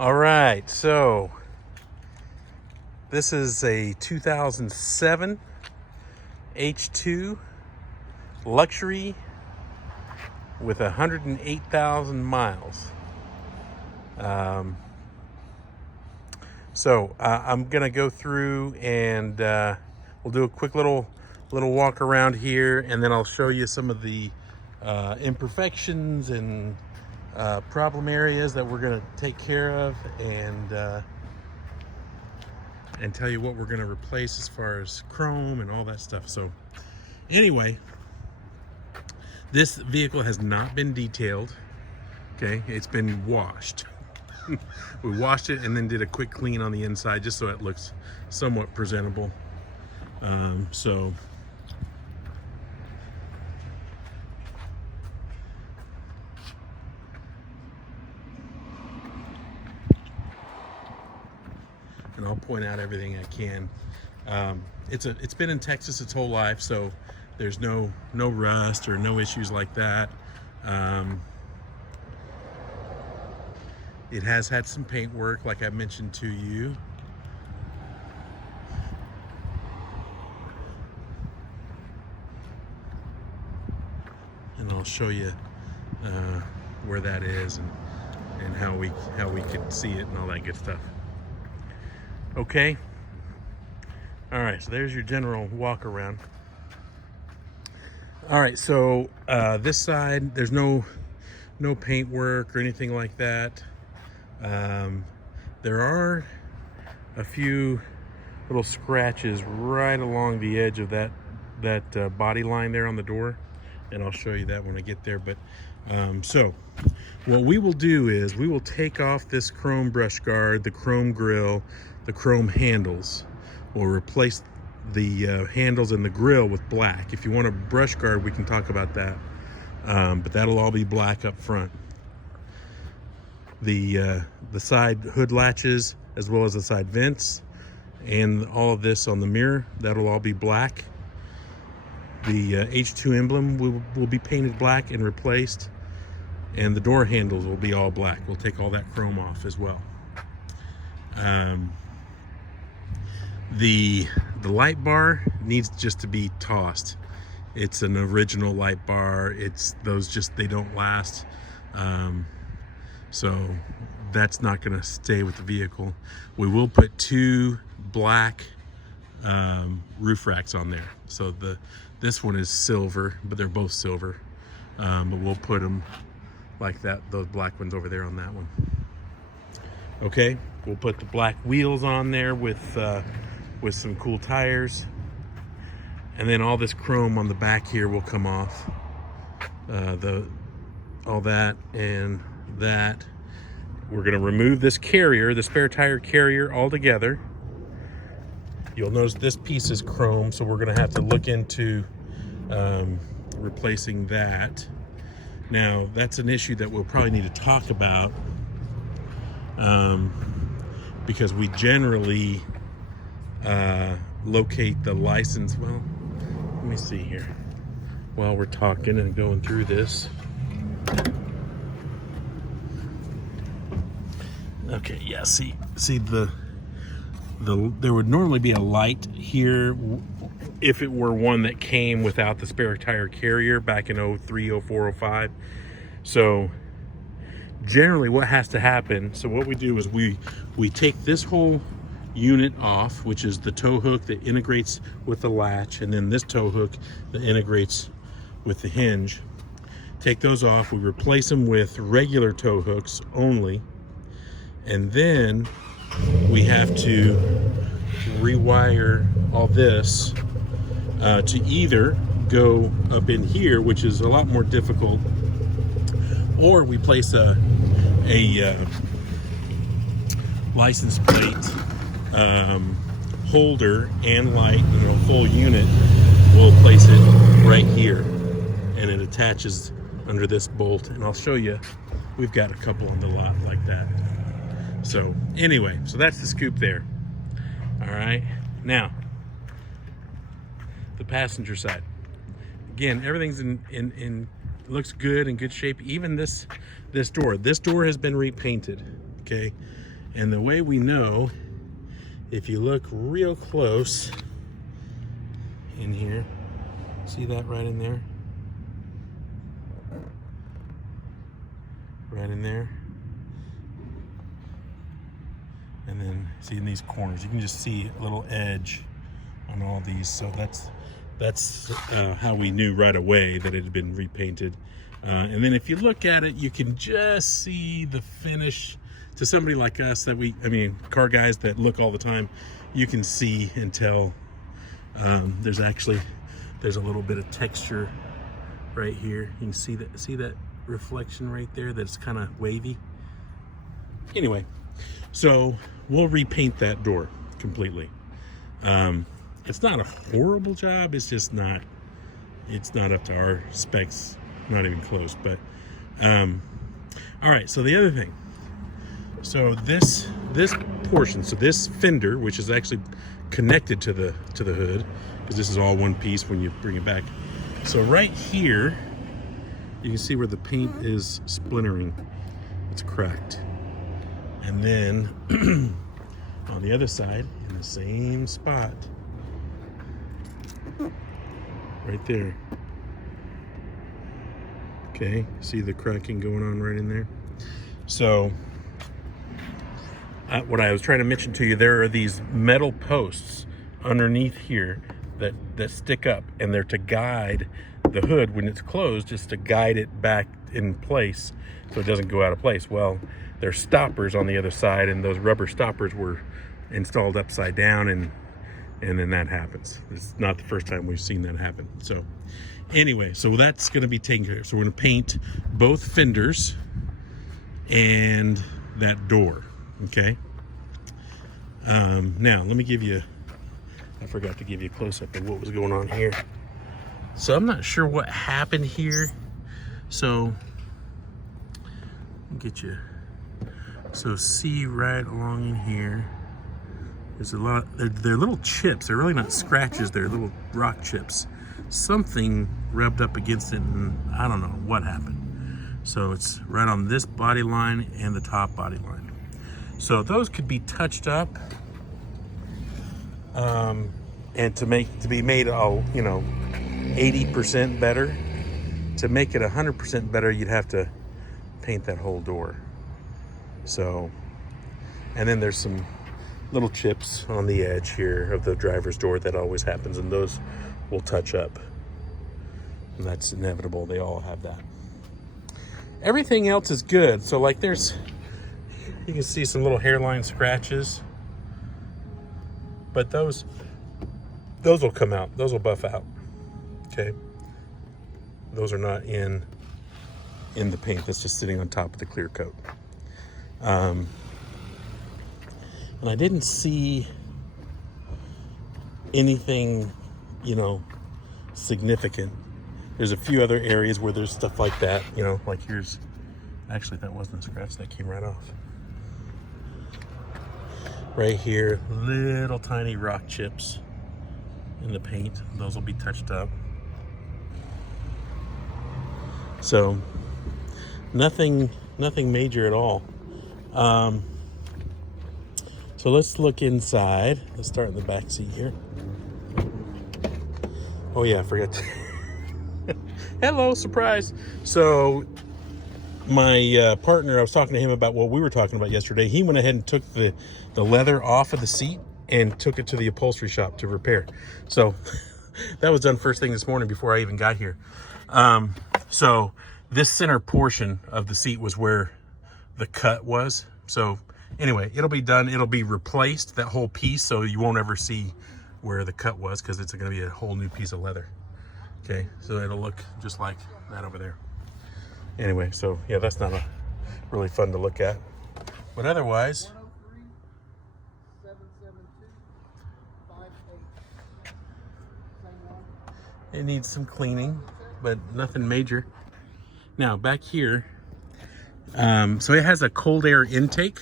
All right, so this is a 2007 H2 luxury with 108,000 miles. I'm gonna go through and we'll do a quick little walk around here, and then I'll show you some of the imperfections and problem areas that we're gonna take care of, and tell you what we're gonna replace as far as chrome and all that stuff. So anyway, this vehicle has not been detailed. Okay, it's been washed. We washed it and then did a quick clean on the inside just so it looks somewhat presentable. And I'll point out everything I can. It's been in Texas its whole life, so there's no rust or no issues like that. It has had some paint work, like I mentioned to you. And I'll show you where that is and how we could see it and all that good stuff. Okay. All right, so there's your general walk around. All right, so this side, there's no paint work or anything like that. There are a few little scratches right along the edge of that body line there on the door, and I'll show you that when I get there. But so what we will do is we will take off this chrome brush guard, the chrome grill, the chrome handles. We'll replace the handles and the grill with black. If you want a brush guard, we can talk about that, but that'll all be black up front. The side hood latches, as well as the side vents, and all of this on the mirror, that'll all be black. The H2 emblem will be painted black and replaced, and the door handles will be all black. We'll take all that chrome off as well. The light bar needs just to be tossed. It's an original light bar. They don't last. So that's not going to stay with the vehicle. We will put two black roof racks on there. So this one is silver, but they're both silver. But we'll put them like that, those black ones over there on that one. Okay, we'll put the black wheels on there with some cool tires. And then all this chrome on the back here will come off. All that and that. We're going to remove this carrier, the spare tire carrier, altogether. You'll notice this piece is chrome, so we're going to have to look into replacing that. Now, that's an issue that we'll probably need to talk about, because we generally locate the license. Well, let me see here while we're talking and going through this. Okay, yeah, see there would normally be a light here if it were one that came without the spare tire carrier back in 03, 04, 05. So generally what has to happen, so what we do is we take this whole unit off, which is the tow hook that integrates with the latch, and then this tow hook that integrates with the hinge. Take those off, we replace them with regular tow hooks only. And then we have to rewire all this to either go up in here, which is a lot more difficult, or we place a license plate holder and light, a full unit. We'll place it right here, and it attaches under this bolt. And I'll show you, we've got a couple on the lot like that. So anyway, so that's the scoop there. All right, now the passenger side. Again, everything's in looks good, in good shape. Even this door has been repainted. Okay, And the way we know, if you look real close in here, see that right in there? Right in there. And then see in these corners, you can just see a little edge on all these. So that's how we knew right away that it had been repainted. And then if you look at it, you can just see the finish. To somebody like us car guys that look all the time, you can see and tell there's a little bit of texture right here. You can see that reflection right there, that's kind of wavy. Anyway, so we'll repaint that door completely. It's not a horrible job, it's just not up to our specs, not even close. But all right, so the other thing, so this portion, so this fender, which is actually connected to the hood, because this is all one piece when you bring it back. So right here, you can see where the paint is splintering. It's cracked. And then on the other side, in the same spot, right there. Okay, see the cracking going on right in there? So what I was trying to mention to you, there are these metal posts underneath here that stick up, and they're to guide the hood when it's closed, just to guide it back in place so it doesn't go out of place. Well, there's stoppers on the other side, and those rubber stoppers were installed upside down, and then that happens. It's not the first time we've seen that happen. So anyway, so that's going to be taken care of. So we're going to paint both fenders and that door. Okay. Now let me give you, I forgot to give you a close-up of what was going on here. So I'm not sure what happened here. So I'll get you. So see right along in here, there's a lot, they're little chips. They're really not scratches, they're little rock chips. Something rubbed up against it, and I don't know what happened. So it's right on this body line and the top body line. So those could be touched up, and to be made 80% better. To make it 100% better, you'd have to paint that whole door. So, and then there's some little chips on the edge here of the driver's door that always happens, and those will touch up. And that's inevitable, they all have that. Everything else is good. So like you can see some little hairline scratches, but those will come out, those will buff out. Okay, those are not in the paint, that's just sitting on top of the clear coat. And I didn't see anything, significant. There's a few other areas where there's stuff like that, like here's, actually that wasn't a scratch, that came right off. Right here, little tiny rock chips in the paint. Those will be touched up. So nothing major at all. So let's look inside. Let's start in the back seat here. Oh yeah, I forgot to hello, surprise. So my partner, I was talking to him about what we were talking about yesterday. He went ahead and took the leather off of the seat and took it to the upholstery shop to repair. So that was done first thing this morning before I even got here. So this center portion of the seat was where the cut was. So anyway, it'll be done. It'll be replaced, that whole piece, so you won't ever see where the cut was, because it's going to be a whole new piece of leather. Okay, so it'll look just like that over there. Anyway, so yeah, that's not really fun to look at. But otherwise, it needs some cleaning, but nothing major. Now back here, so it has a cold air intake.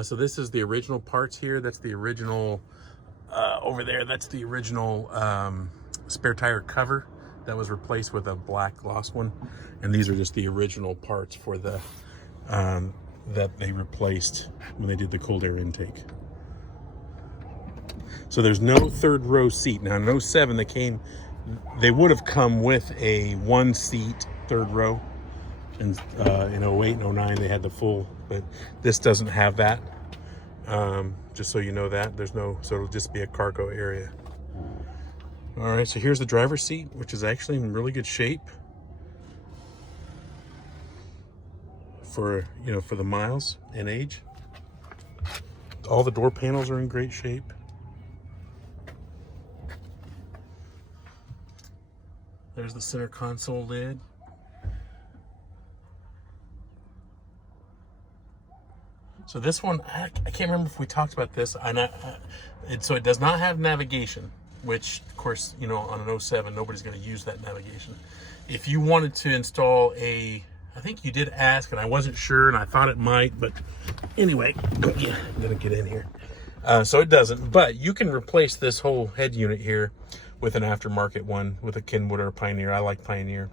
So this is the original parts here. That's the original, over there, that's the original spare tire cover that was replaced with a black gloss one. And these are just the original parts for the that they replaced when they did the cold air intake. So there's no third row seat. Now in 07 they would have come with a 1-seat third row. And in 08 and 09 they had the full, but this doesn't have that. Just so you know that. So it'll just be a cargo area. All right, so here's the driver's seat, which is actually in really good shape for the miles and age. All the door panels are in great shape. There's the center console lid. So this one, I can't remember if we talked about this. So it does not have navigation, which, of course, on an 07, nobody's going to use that navigation. If you wanted to install I think you did ask, and I wasn't sure, and I thought it might, but anyway, I'm going to get in here. So it doesn't, but you can replace this whole head unit here with an aftermarket one, with a Kenwood or a Pioneer. I like Pioneer.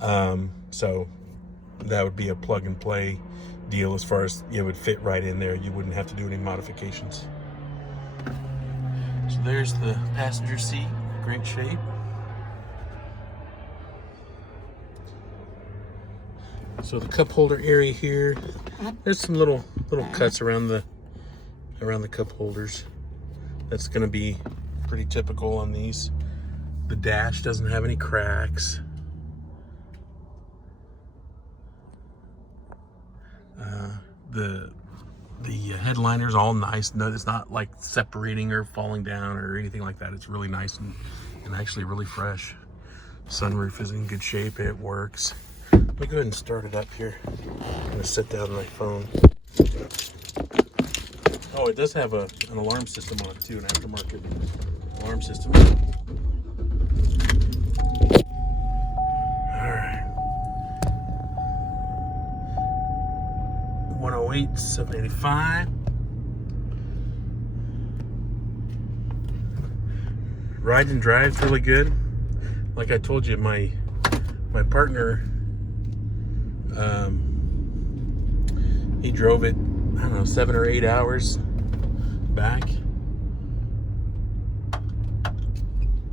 So that would be a plug and play deal as far as it would fit right in there. You wouldn't have to do any modifications. So there's the passenger seat, great shape. So the cup holder area here, there's some little cuts around the cup holders. That's going to be pretty typical on these. The dash doesn't have any cracks. The headliner's all nice. No, it's not like separating or falling down or anything like that. It's really nice and actually really fresh. Sunroof is in good shape. It works. Let me go ahead and start it up here. I'm gonna set down my phone. Oh, it does have an alarm system on it too, an aftermarket alarm system. All right. 108, 785. Ride and drive's really good. Like I told you, my partner, he drove it, I don't know, 7 or 8 hours back.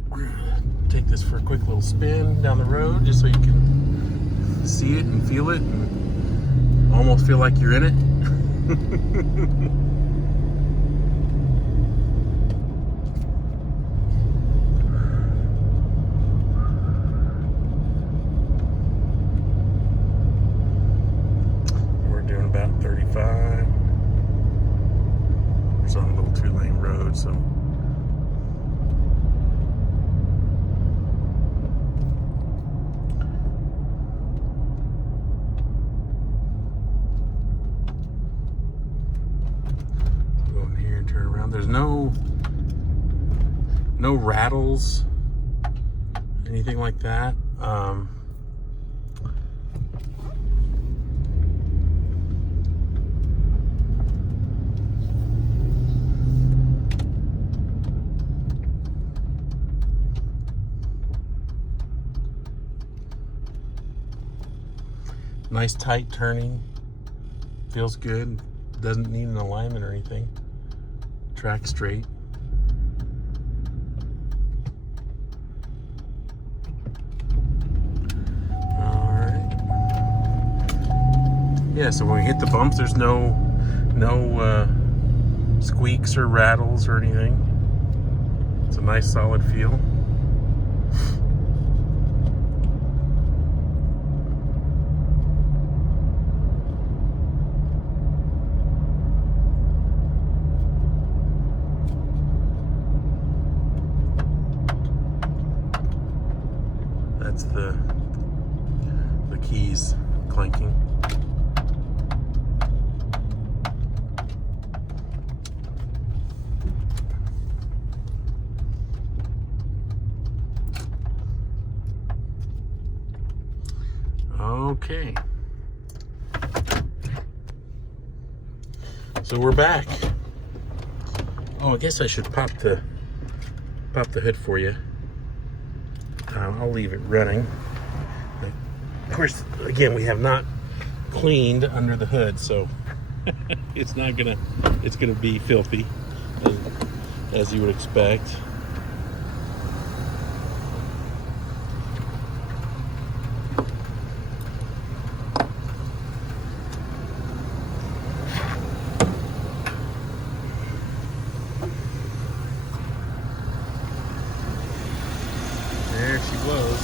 We're gonna take this for a quick little spin down the road just so you can see it and feel it and almost feel like you're in it. About 35. It's on a little 2-lane road, so go in here and turn around. There's no rattles, anything like that. Nice tight turning, feels good, doesn't need an alignment or anything. Track straight. All right. Yeah, so when we hit the bumps, there's no squeaks or rattles or anything. It's a nice solid feel. That's the keys clanking. Okay. So we're back. Oh, I guess I should pop the hood for you. I'll leave it running. Of course, again, we have not cleaned under the hood, so it's gonna be filthy, as you would expect. There she was.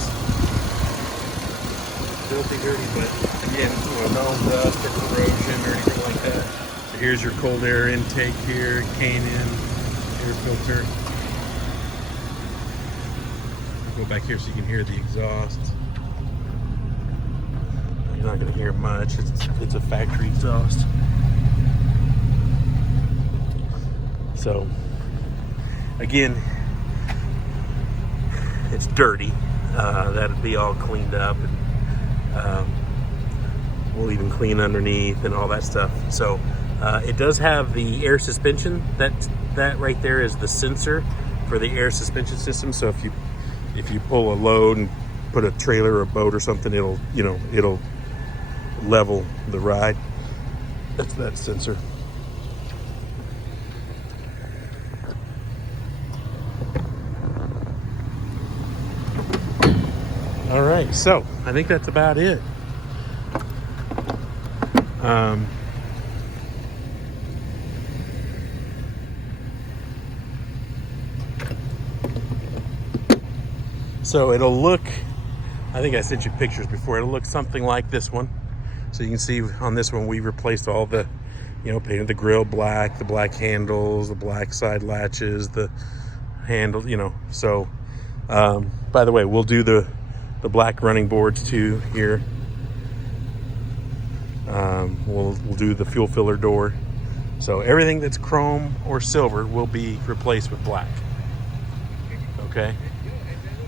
Filthy dirty, but again, no dust or corrosion or anything like that. So here's your cold air intake here, K&N air filter. I'll go back here so you can hear the exhaust. You're not going to hear much. It's a factory exhaust. So again, it's dirty. That'll be all cleaned up, and we'll even clean underneath and all that stuff. So it does have the air suspension. That right there is the sensor for the air suspension system. So if you pull a load and put a trailer or a boat or something, it'll level the ride. That's that sensor. All right, so I think that's about it. So it'll look, I think I sent you pictures before, it'll look something like this one. So you can see on this one, we replaced all the, painted the grill black, the black handles, the black side latches, the handle, So, by the way, we'll do the black running boards too here. We'll do the fuel filler door. So everything that's chrome or silver will be replaced with black. Okay.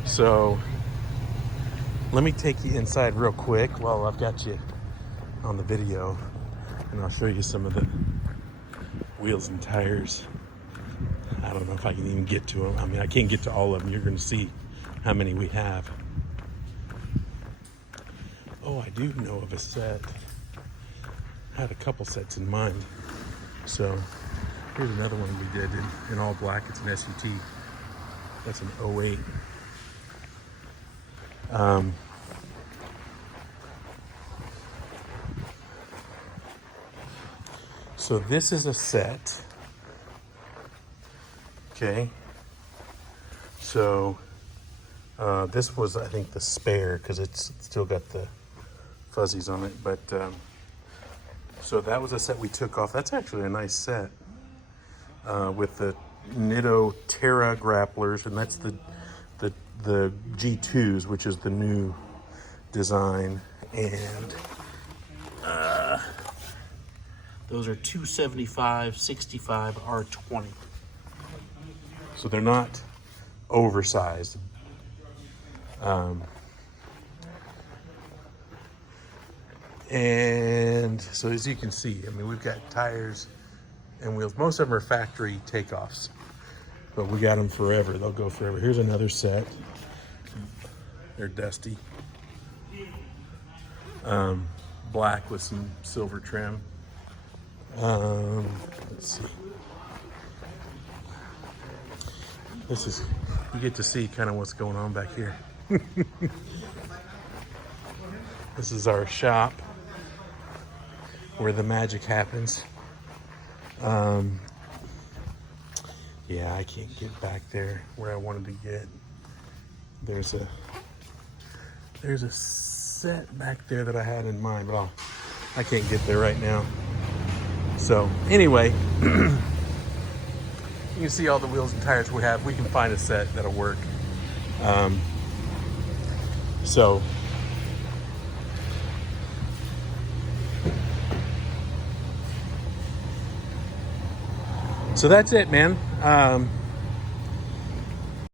So let me take you inside real quick while I've got you on the video, and I'll show you some of the wheels and tires. I don't know if I can even get to them. I mean, I can't get to all of them. You're going to see how many we have. Oh, I do know of a set. I had a couple sets in mind. So here's another one we did in all black. It's an SUT. That's an 08. So this is a set. Okay. So this was, I think, the spare because it's still got the fuzzies on it. But so that was a set we took off. That's actually a nice set with the Nitto Terra grapplers, and that's the G2s, which is the new design, and those are 275 65 R20. So they're not oversized. And so as you can see, I mean, we've got tires and wheels. Most of them are factory takeoffs, but we got them forever. They'll go forever. Here's another set. They're dusty. Black with some silver trim. Let's see. You get to see kind of what's going on back here. This is our shop where the magic happens. Yeah, I can't get back there where I wanted to get. There's a set back there that I had in mind, but I can't get there right now. So anyway, you can see all the wheels and tires we have. We can find a set that'll work. So that's it, man.